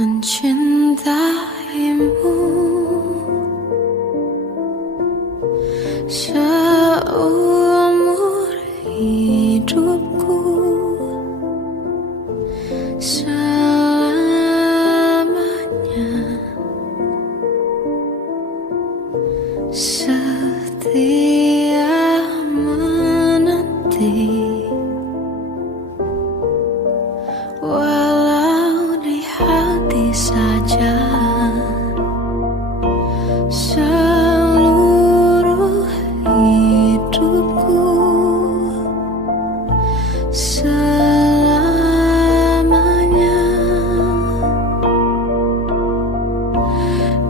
mencintaimu seumur hidupku, selamanya setia menanti. Walau di hati saja seluruh hidupku, selamanya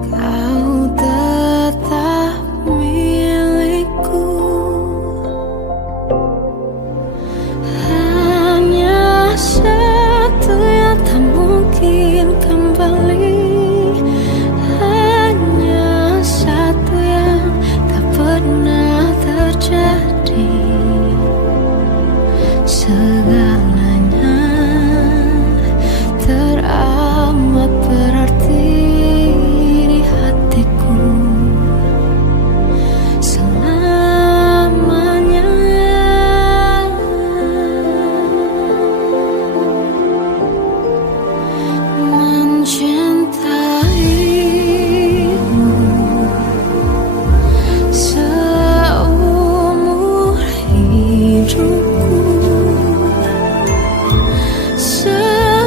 kau tetap milikku. Hanya satu yang tak mungkin kembali, hanya satu yang tak pernah terjadi. Segalanya teramat berarti di hatiku selamanya. Mencintaimu seumur hidupku, selamanya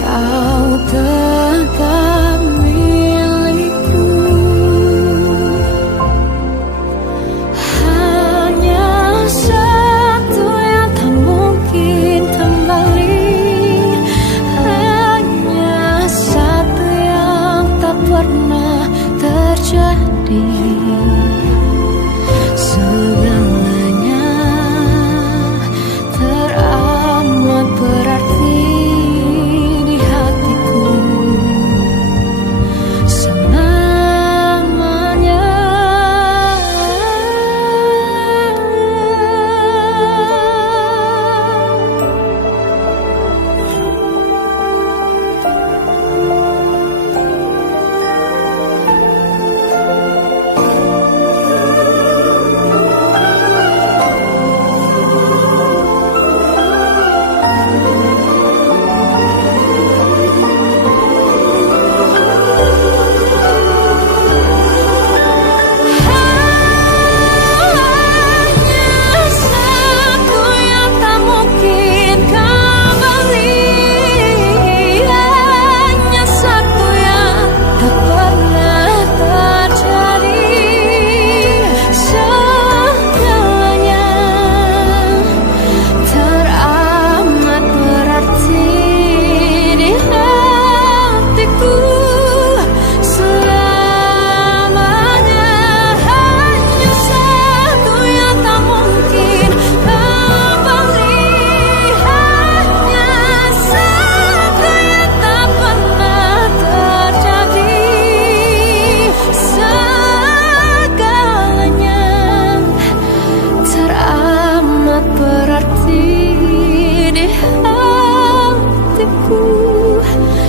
kau tetap milikku. Hanya satu yang tak mungkin kembali, hanya satu yang tak pernah terjadi. Segalanya teramat berarti di hatiku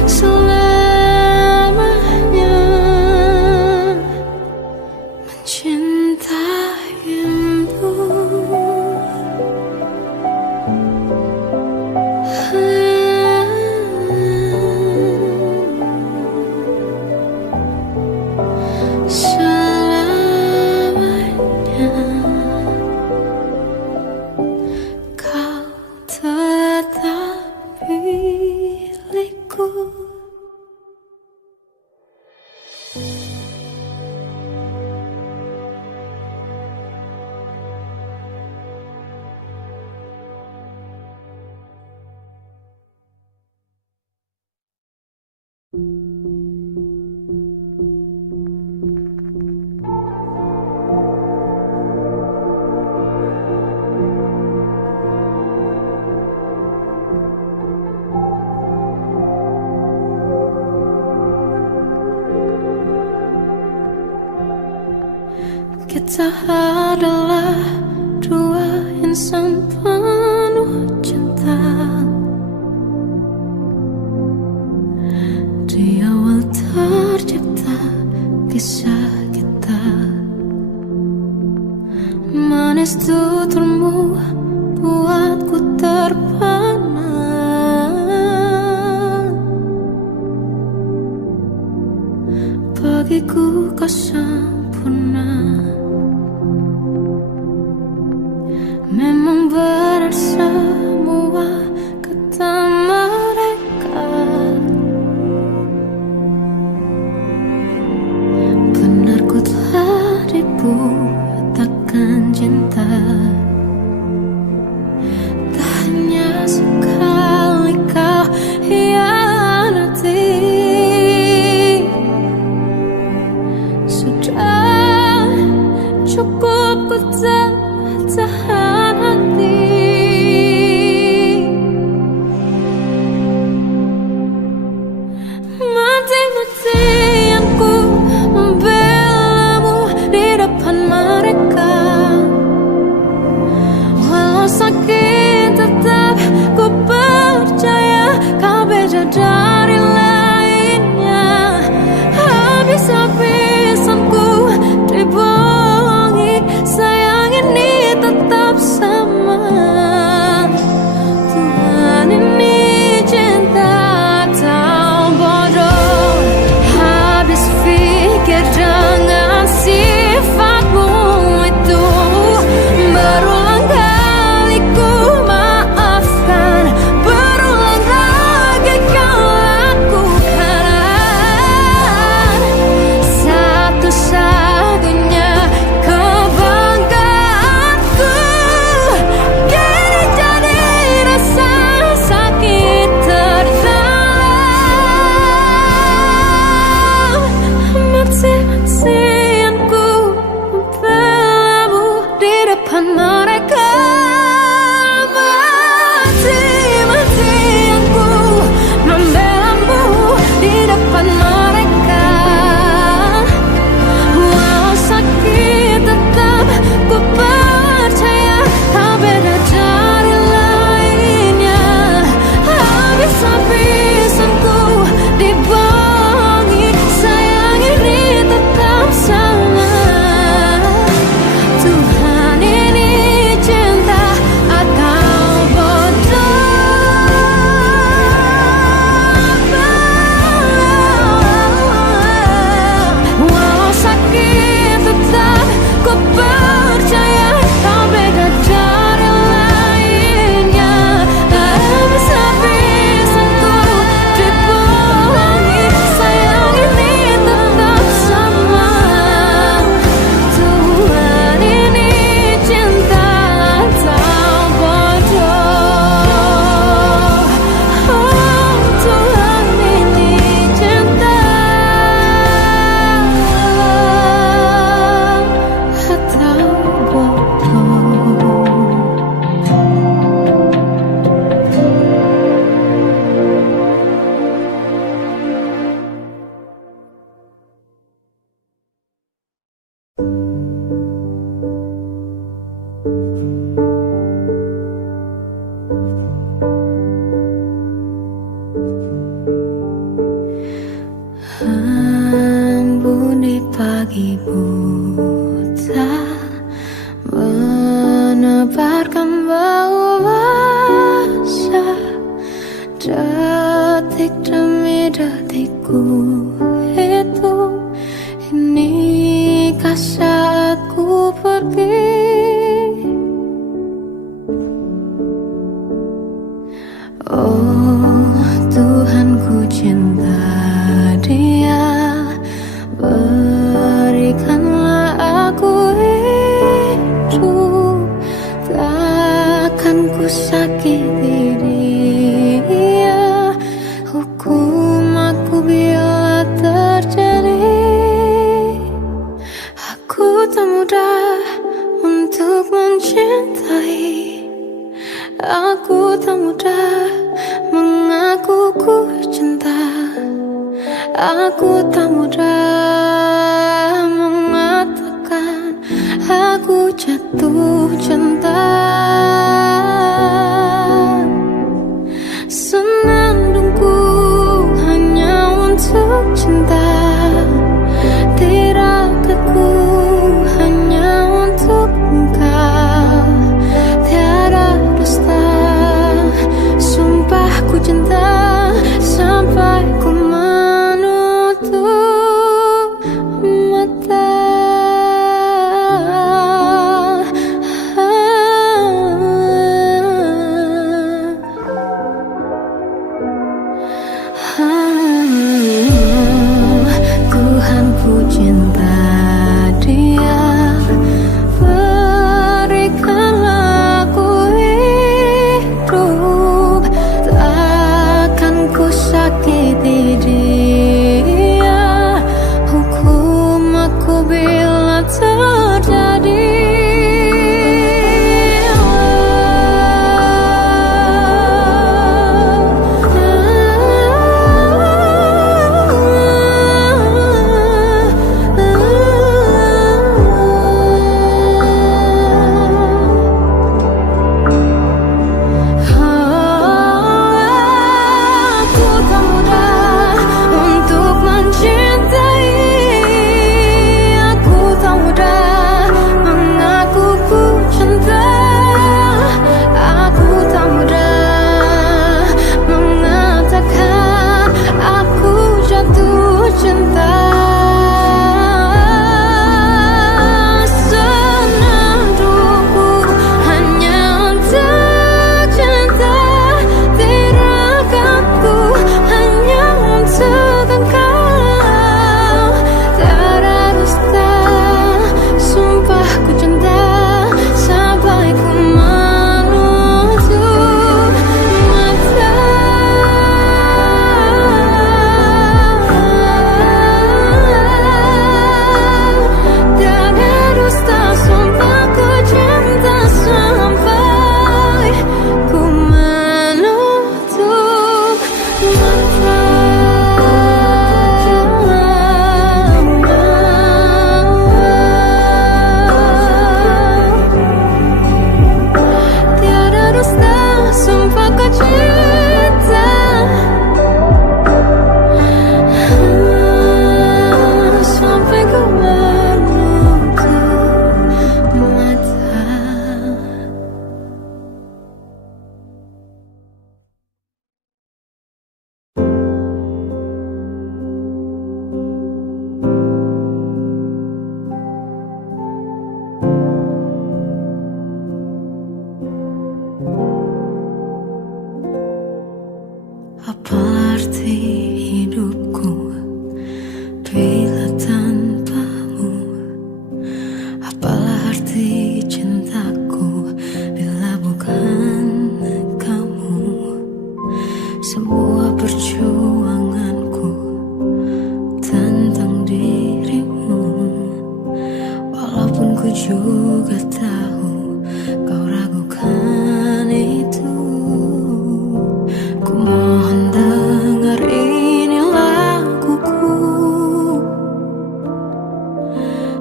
selamanya. Kita adalah dua insan cinta. Di awal tercipta kisah kita, manis tuturmu buatku terpana. Bagiku kau sempurna. Memang benar semua kata mereka, benar ku telah dibutakan cinta. Tak hanya sekali kau hianati, sudah cukup ku tahan hati. Mati-matian ku membelamu di depan mereka. Walau sakit tetap ku percaya kau beda dari lainnya. Habis-habisan ku dibohongi, sayang ini tetap sama. Tuhan ini cinta atau bodoh. Habis pikir dengan sifatmu itu, berulang kali ku maafkan, berulang lagi kau lakukan. Satu-satunya kebanggaanku kini jadi rasa sakit terdalam. Mati-matian ku membelamu di depan mereka. Mati-matian ku membelamu di depan mereka. Walau sakit tetap ku percaya kau beda dari lainnya. Habis-habisan ku dibohongi, sayang ini tetap sama. Tuhan ini cinta atau bodoh. Walau sakit tetap ku percaya kau beda dari lainnya. Habis-habisan ku dibohongi, sayang ini tetap sama. Tuhan ini cinta atau bodoh. Oh, Tuhan ini cinta atau bodoh. Embun di pagi buta menebarkan bau basah. Detik demi detikku hitung, inikah saatku pergi? Oh Tuhan, ku cinta dia, berikanlah aku hidup. Takkan ku sakiti dia, hukum aku bila terjadi. Aku tak mudah untuk mencintai, aku tak mudah mengaku ku cinta. Aku tak mudah mengatakan aku jatuh cinta. arti cintaku bila bukan kamu? Semua perjuanganku tentang dirimu, walaupun ku juga tahu kau ragukan itu. Ku mohon dengar ini laguku,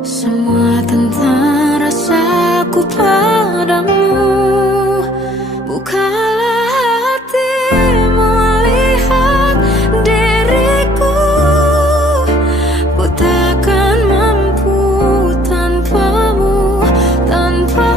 semua tentang rasaku padamu. Bukalah hatimu, lihat diriku. Ku takkan mampu tanpamu, tanpa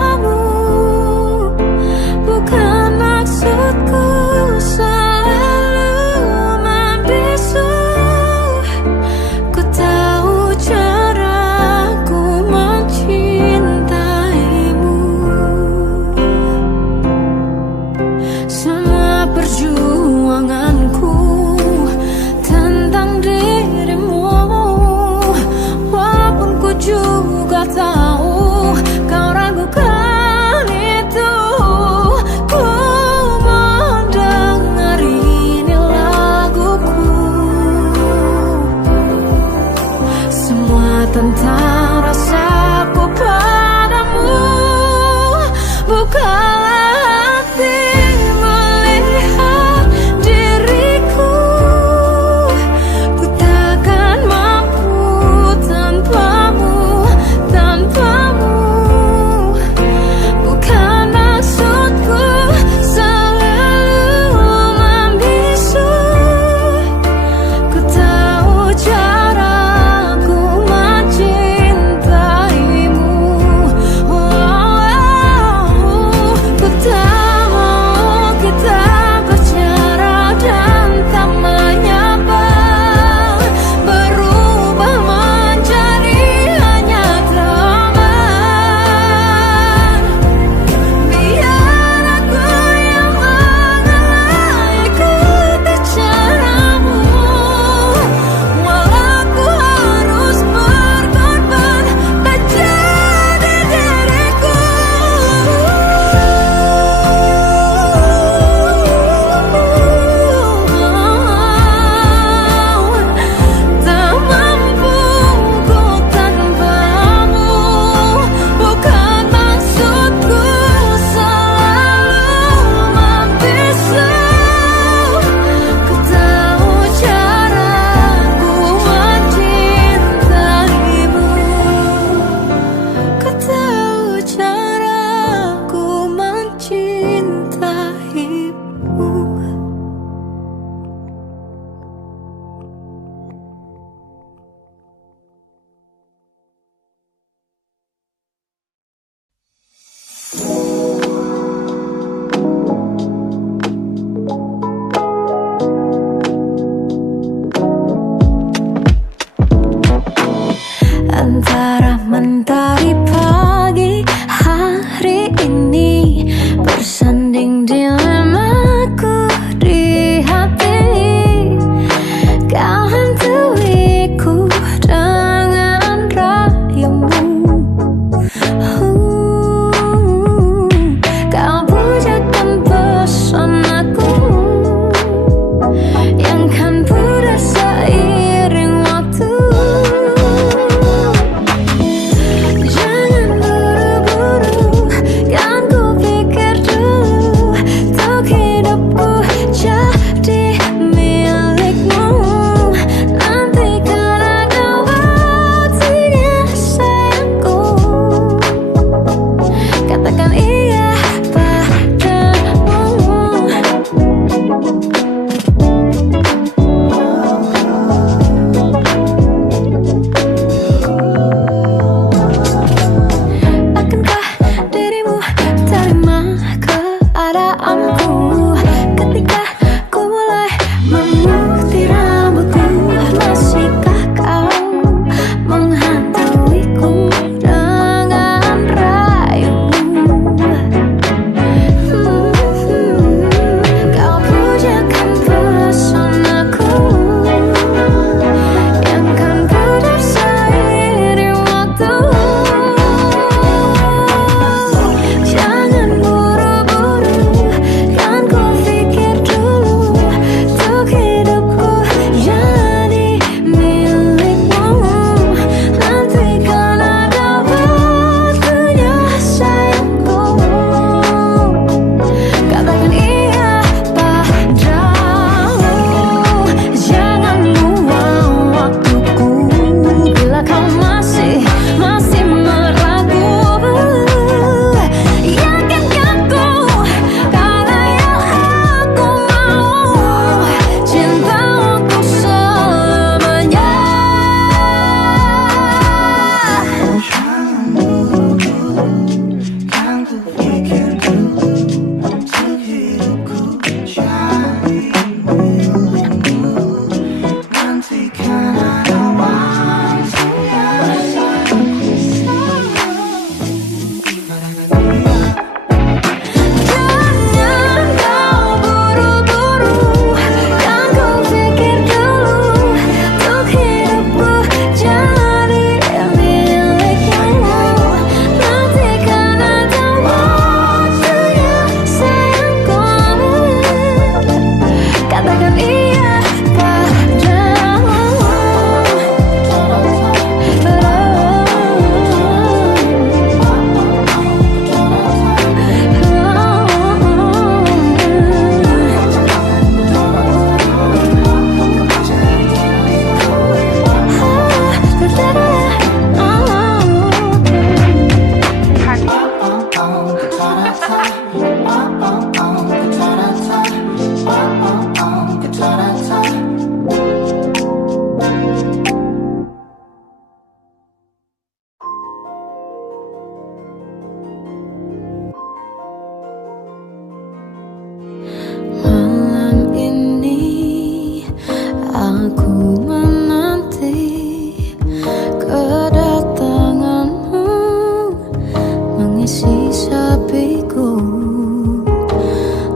mengisi sepiku.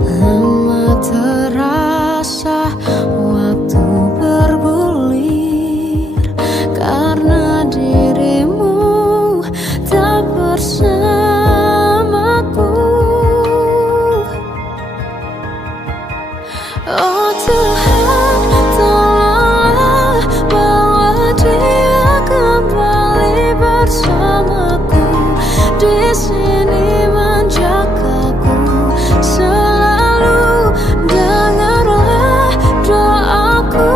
Lama terasa waktu bergulir karena dirimu tak bersamaku. Oh Tuhan, tolonglah bawa dia kembali bersamaku. Di sini menjagaku selalu. Dengarlah doaku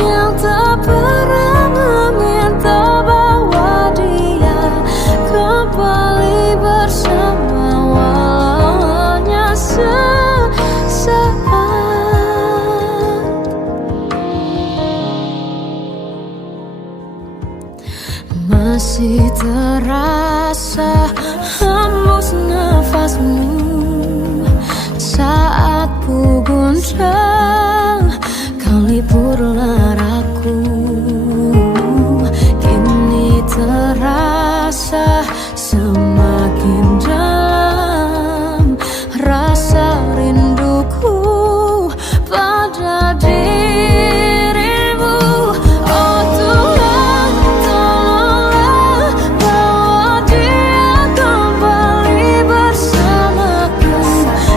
yang tak pernah meminta, bawa dia kembali bersama walau hanya sesaat. Masih terasa hembus nafasmu saat ku guncang, kau liburlah raku. Kini terasa semakin dalam rasa rinduku pada dirimu. Oh Tuhan, tolonglah bawa dia kembali bersamaku.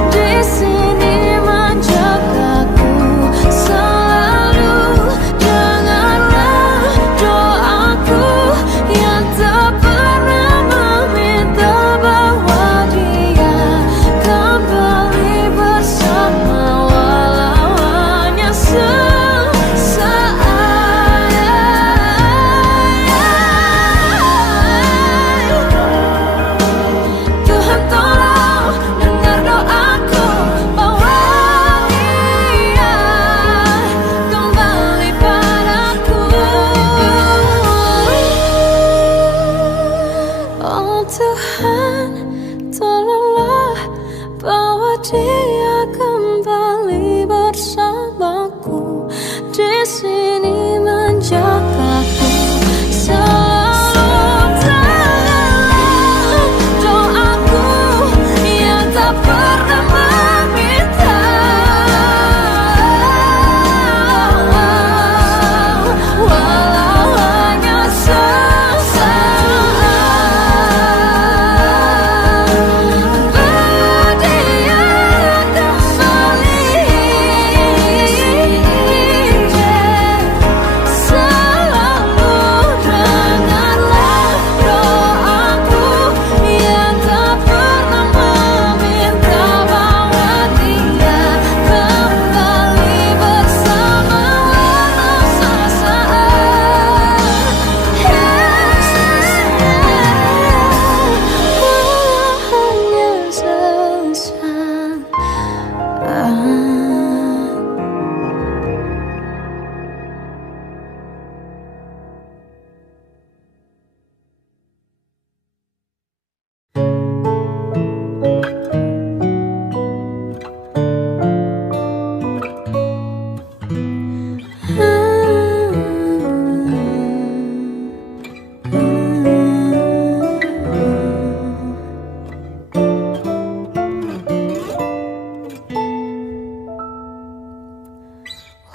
Di sini menjagaku selalu. Dengarlah doaku yang tak pernah meminta, bawa dia kembali bersama walau hanya sesaat. Tuhan tolong dengar doaku, bawa dia kembali padaku. Oh Tuhan, tolonglah bawa dia kembali bersamaku. Di sini menjagaku selalu. Dengarlah doaku yang tak pernah meminta, walau hanya sesaat. Bawa dia kembali selalu. Dengarlah doaku yang tak pernah meminta, bawa dia kembali bersama walau sesaat. Walau hanya sesaat.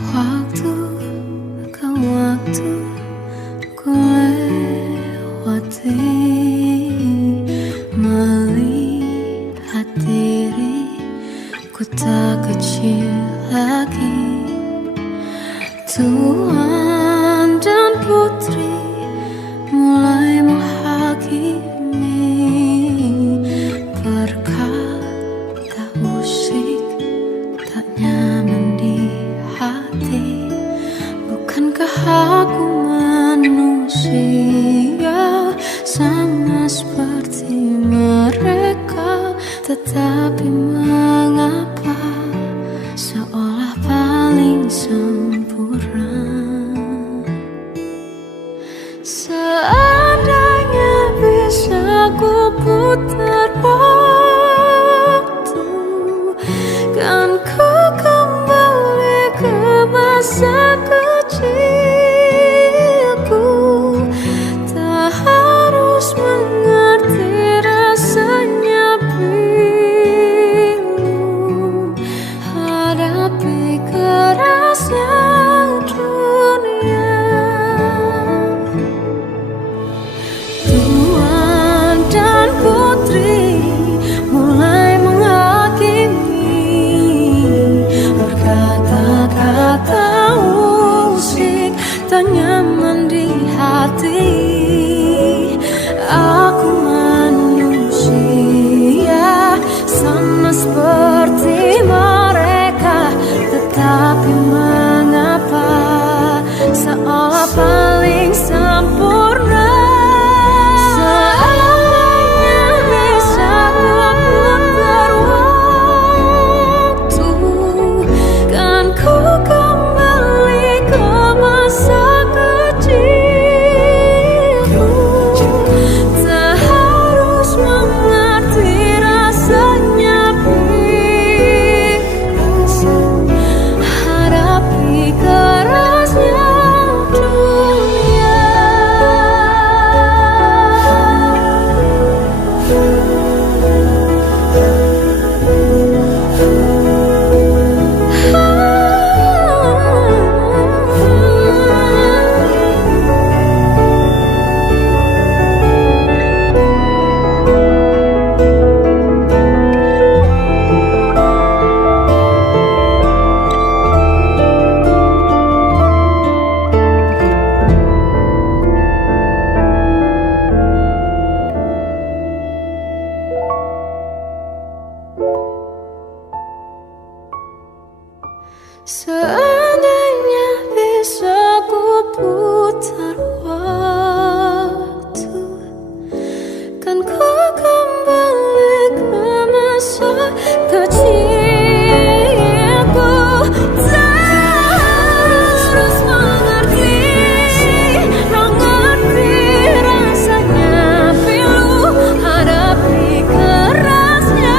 Waktu ke waktu ku lewati, melihat diriku tak kecil lagi. Tuan dan putri mulai menghakimi, berkata usik tak nyaman di hati. Bukankah aku manusia sama seperti mereka? Tetapi mengapa seolah paling sempurna? Seandainya bisa ku putar waktu, kan ku kembali ke masa kecilku. Tak harus mengerti rasanya Seandainya bisa ku putar waktu, kan ku kembali ke masa kecilku. Terus mengerti rasanya pilu hadapi kerasnya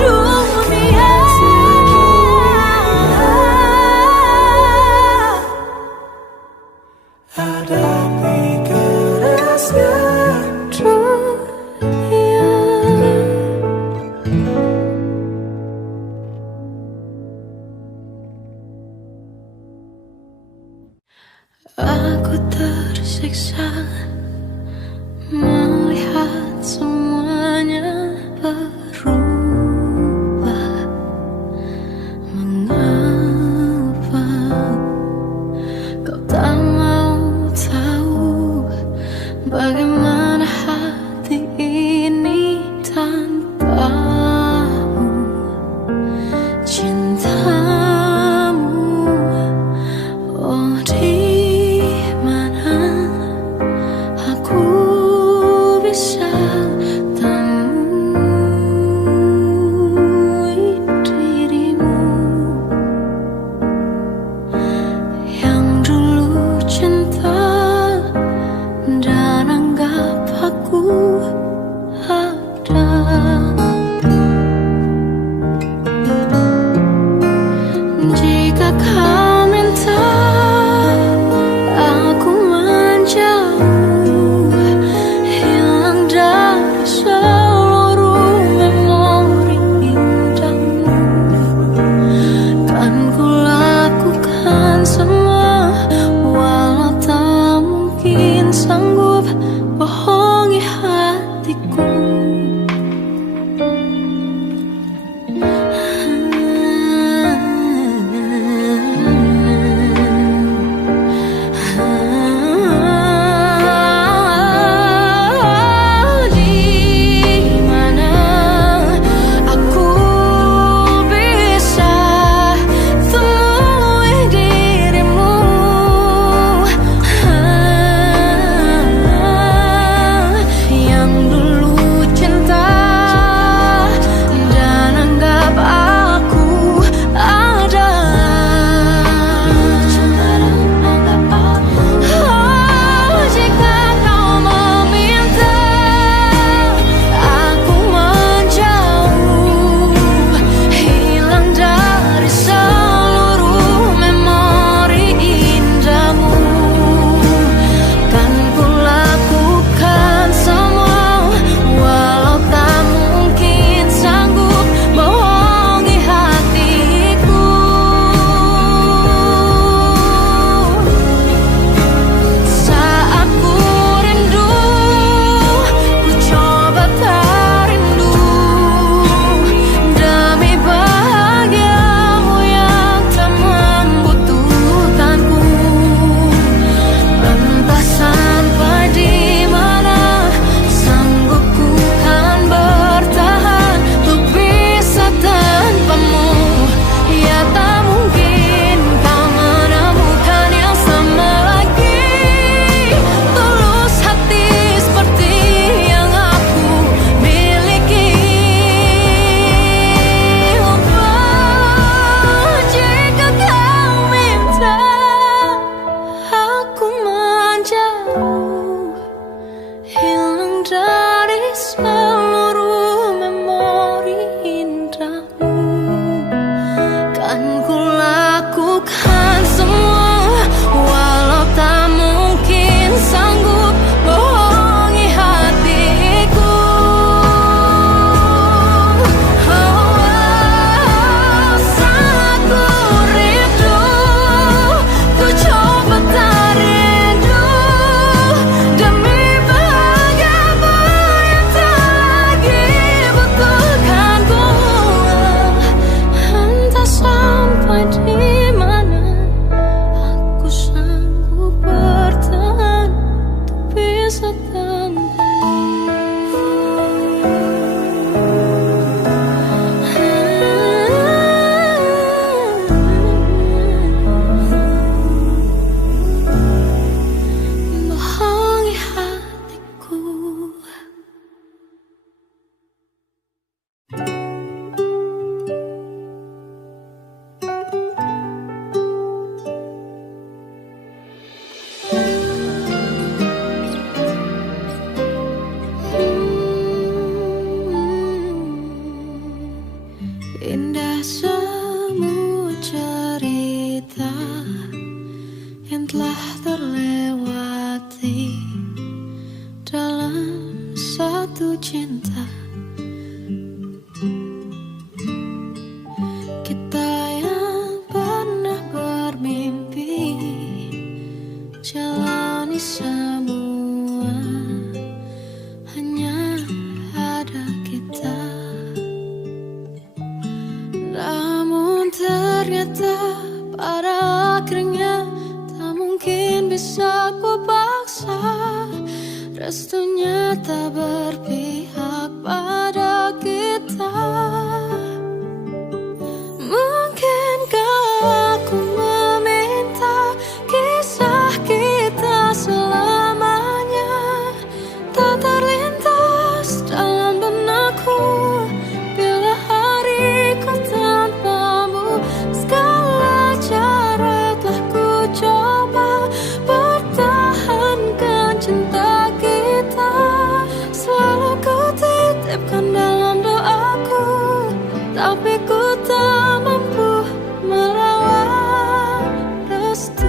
dunia. Indah semua cerita yang telah terlewati dalam satu cinta. Kita yang pernah bermimpi jalani semua, hanya ada kita. Namun ternyata pada akhirnya tak mungkin bisa ku paksa. Restunya tak berpihak pada kita. Mungkinkah aku meminta kisah kita selamanya tak terlintas dalam benakku bila hariku tanpamu. Segala cara telah ku coba pertahankan cinta kita. Selalu ku titipkan dalam doaku, tapi ku tak mampu melawan restu.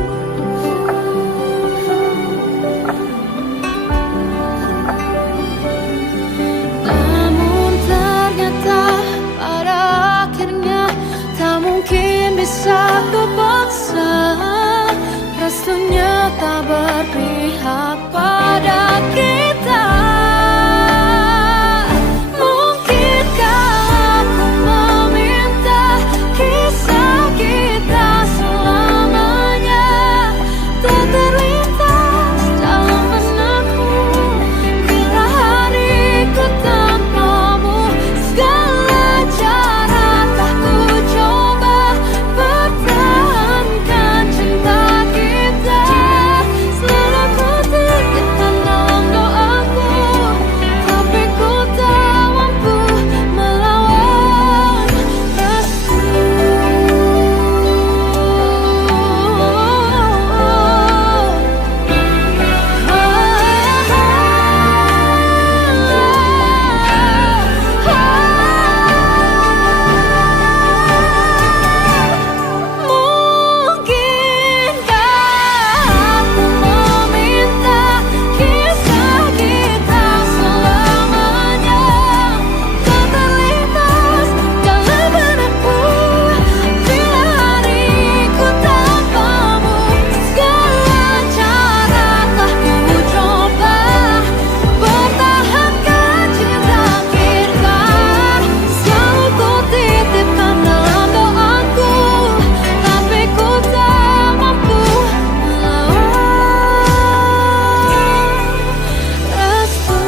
Namun ternyata pada akhirnya tak mungkin bisa ku paksa. Restunya tak berpihak pada kita. Mungkinkah aku meminta kisah kita selamanya tak terlintas dalam benakku bila hariku tanpamu. Segala cara telah ku coba pertahankan cinta kita. Selalu ku titipkan dalam doaku, tapi ku tak mampu melawan restu. Mungkinkah aku meminta kisah kita selamanya tak terlintas dalam benakku bila hariku tanpamu. Segala cara telah ku coba pertahankan cinta kita. Selalu ku titipkan dalam doaku, tapi ku tak mampu melawan restu.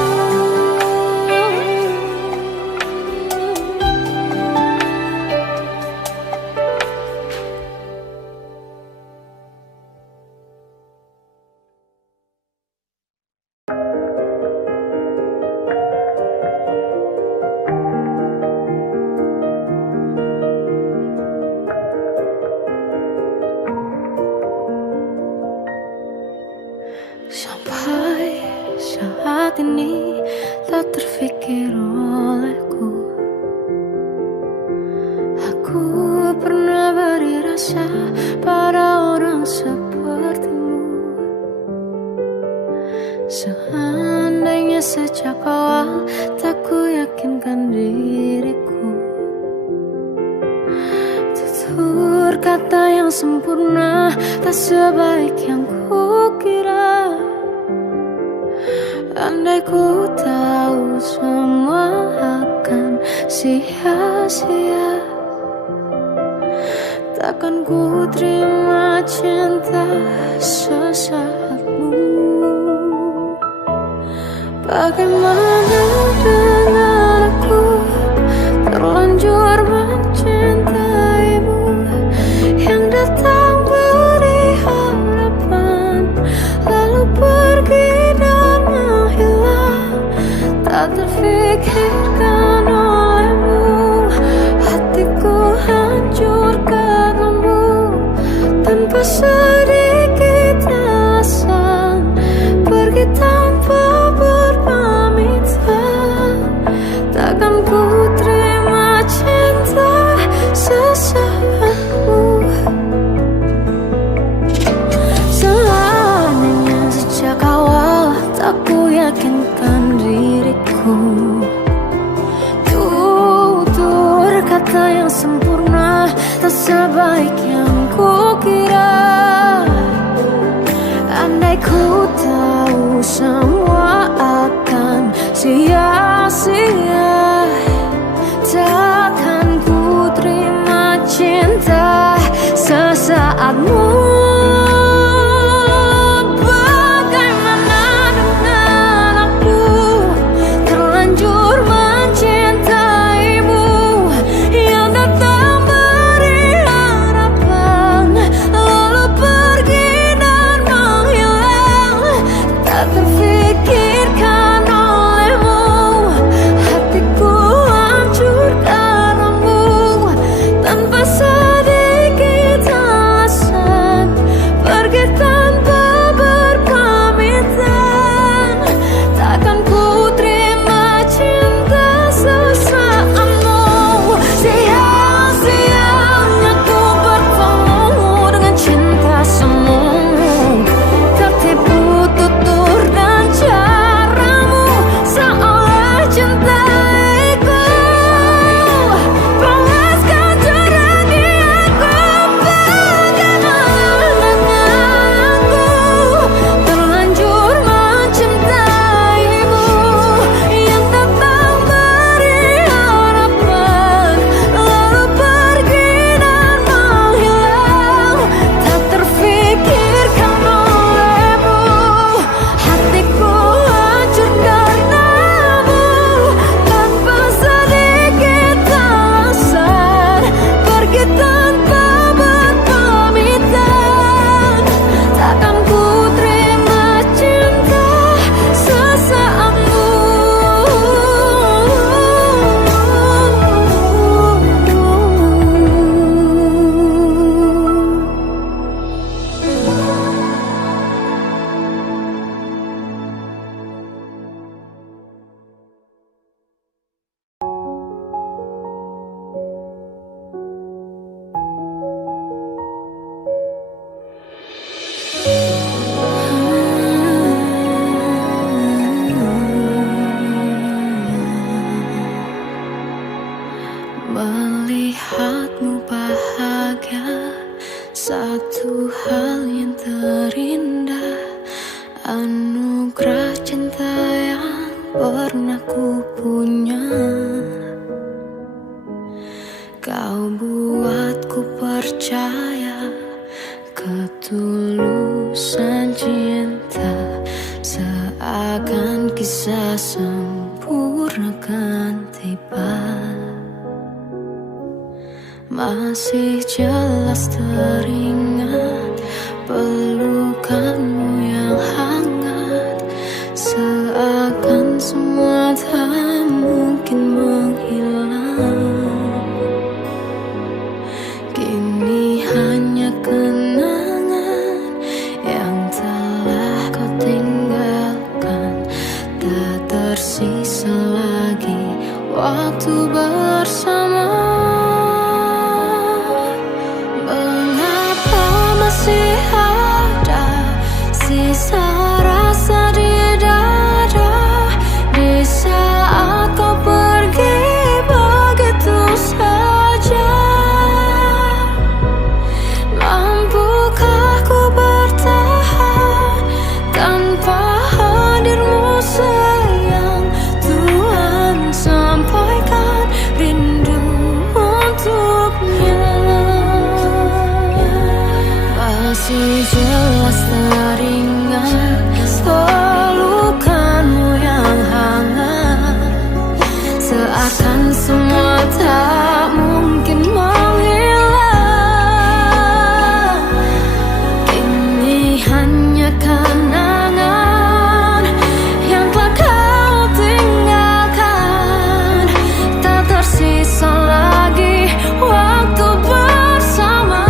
Sampai saat ini tak terfikir olehku aku pernah beri rasa pada orang sepertimu. Seandainya sejak awal tak ku yakinkan diriku, tutur kata yang sempurna tak sebaik yang ku kira. Andai ku tahu semua akan sia-sia, takkan ku terima cinta sesaatmu. Bagaimana dengan aku terlanjur mencintaimu yang datang beri harapan lalu pergi dan menghilang. Tak terfikirkan olehmu, hatiku hancur karenamu. Tanpa sedikit alasan pergi tanpa berpamitan. tak yang sempurna, tak sebaik yang kukira. Andai ku tahu semua akan sia-sia, takkan ku terima cinta sesaatmu. Melihatmu bahagia, satu hal yang terindah, anugerah cinta yang pernah ku punya. Kau buatku percaya ketulusan cinta, seakan kisah sempurna kan tiba. Masih jelas teringat pelukanmu yang hangat, seakan semua tak mungkin menghilang. Kini hanya kenangan yang telah kau tinggalkan, tak tersisa lagi waktu bersama. Masih ada sisa rasa di dada, di saat kau pergi begitu saja. Mampukah ku bertahan tanpa hadirmu sayang? Tuhan sampaikan rindu untuknya. Masih jelas teringat pelukanmu yang hangat, seakan semua tak mungkin menghilang. Kini hanya kenangan yang telah kau tinggalkan, tak tersisa lagi waktu bersama.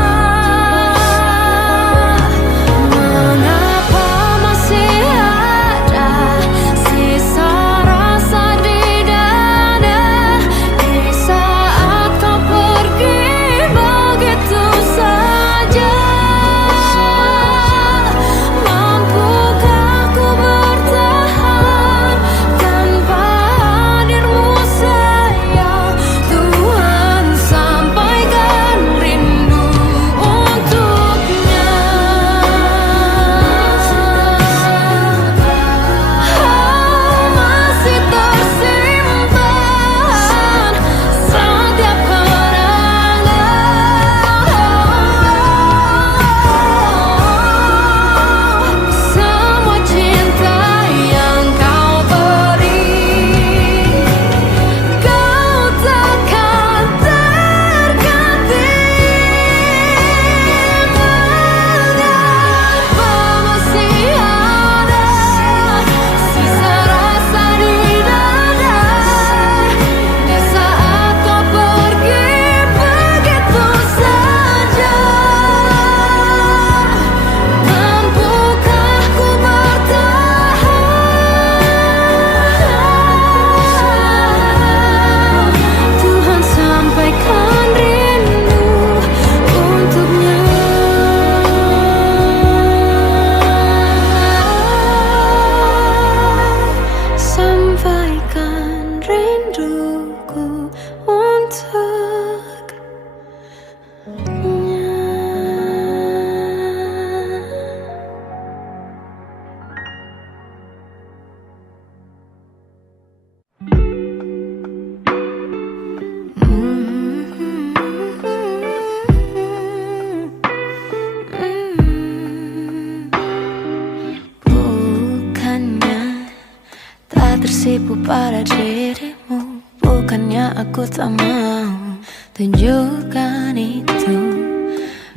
pada dirimu. Bukannya aku tak mau tunjukkan itu,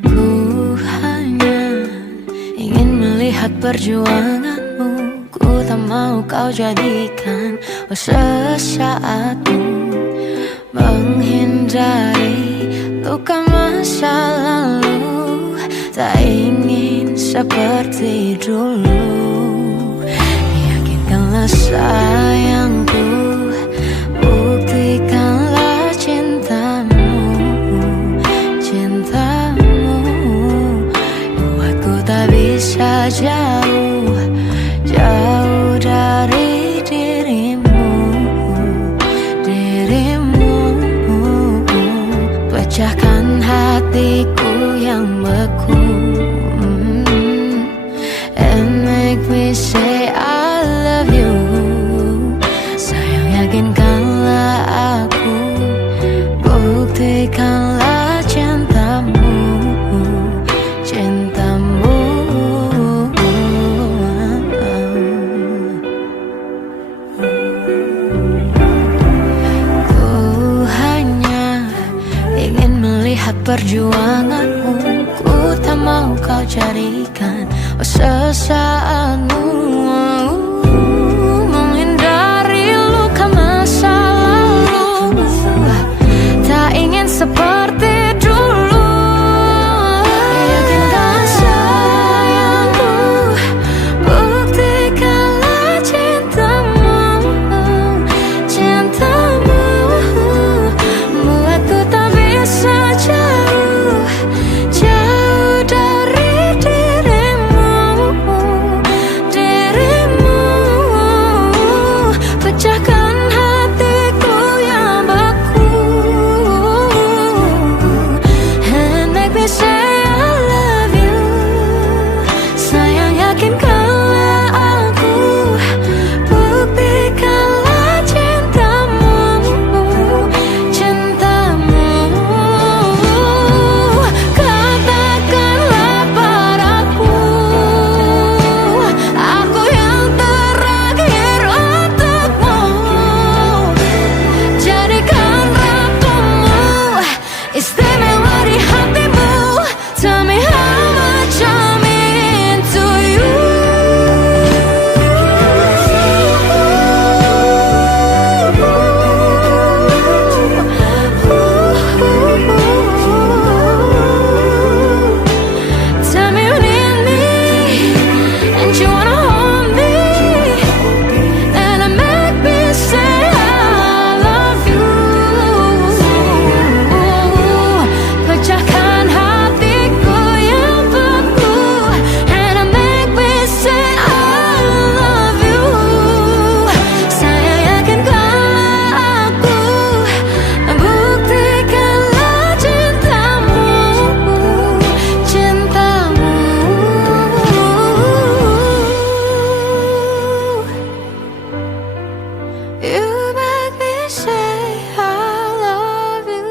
ku hanya ingin melihat perjuanganmu. Ku tak mau kau jadikan sesaatmu, menghindari luka masa lalu. Tak ingin seperti dulu. Yakinkanlah sayangku, buktikanlah cintamu, cintamu. Buatku tak bisa jauh, jauh dari dirimu, dirimu. Pecahkan hatiku yang beku, and make me say I love you. Sayang, yakinkanlah aku, buktikanlah cintamu, cintamu. Ku hanya ingin melihat perjuanganmu. Ku tak mau kau jadikan sesaatmu, menghindari luka masa lalu. Tak ingin seperti dulu. Yakinkan sayangku, buktikanlah cintamu, cintamu. Buatku tak bisa jauh, jauh dari dirimu, dirimu. Pecahkan hatiku yang beku, and make me say I love you. Sayang, yakinkanlah aku, buktikanlah cintamu, cintamu. Katakanlah padaku, aku yang terakhir untukmu. Jadikan ratumu, istimewa di hatimu. Tell me how much I'm into you. Tell me you need me, and you wanna hold me, and it make me say I love you. Pecahkan hatiku yang beku, and it make me say I love you. Sayang, yakinkanlah aku, buktikanlah cintamu, cintamu. You make me say I love you.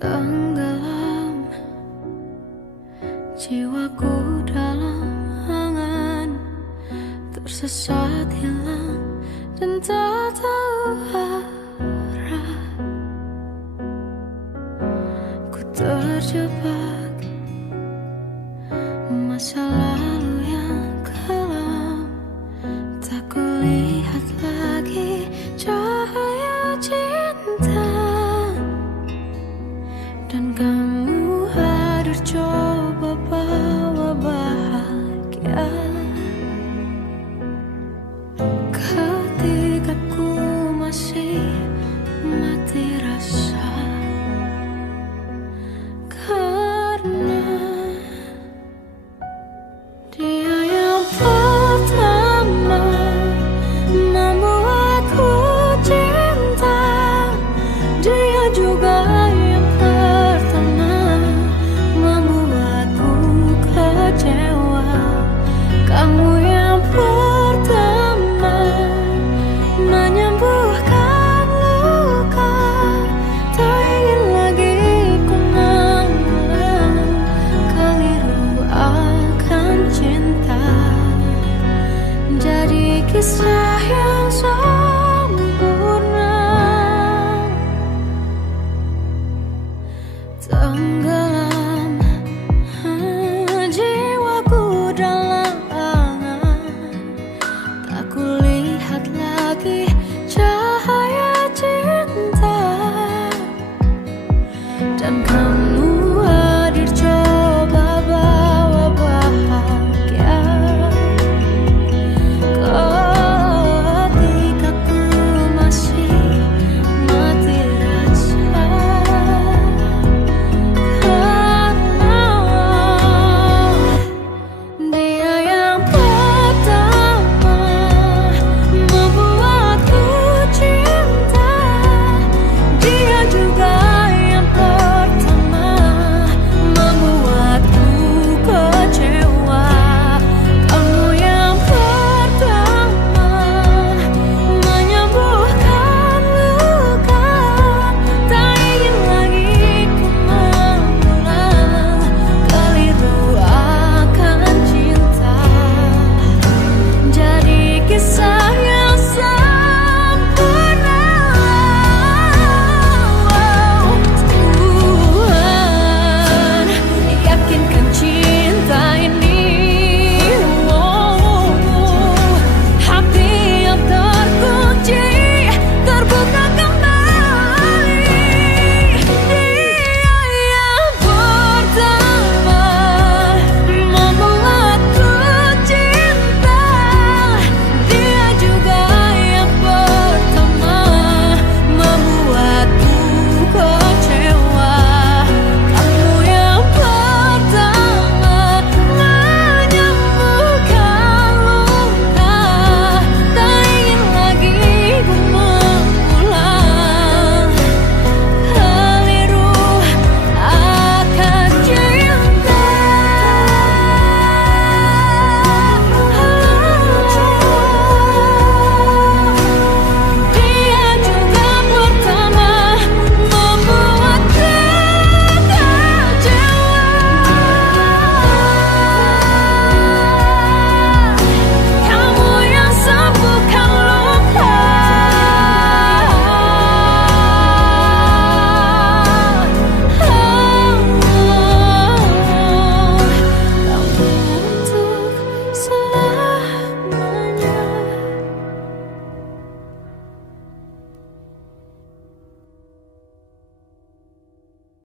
Tenggelam jiwaku dalam angan, tersesat hilang dan tak tahu arah. Ku terjebak masa lalu yang kelam, tak kulihat lagi cahaya cinta. Dan kamu hadir coba bawa bahagia. Ketika ku masih mati rasa, karena dia yang pertama membuatku cinta. Tenggelam jiwaku dalam angan, tak kulihat lagi cahaya cinta, dan kamu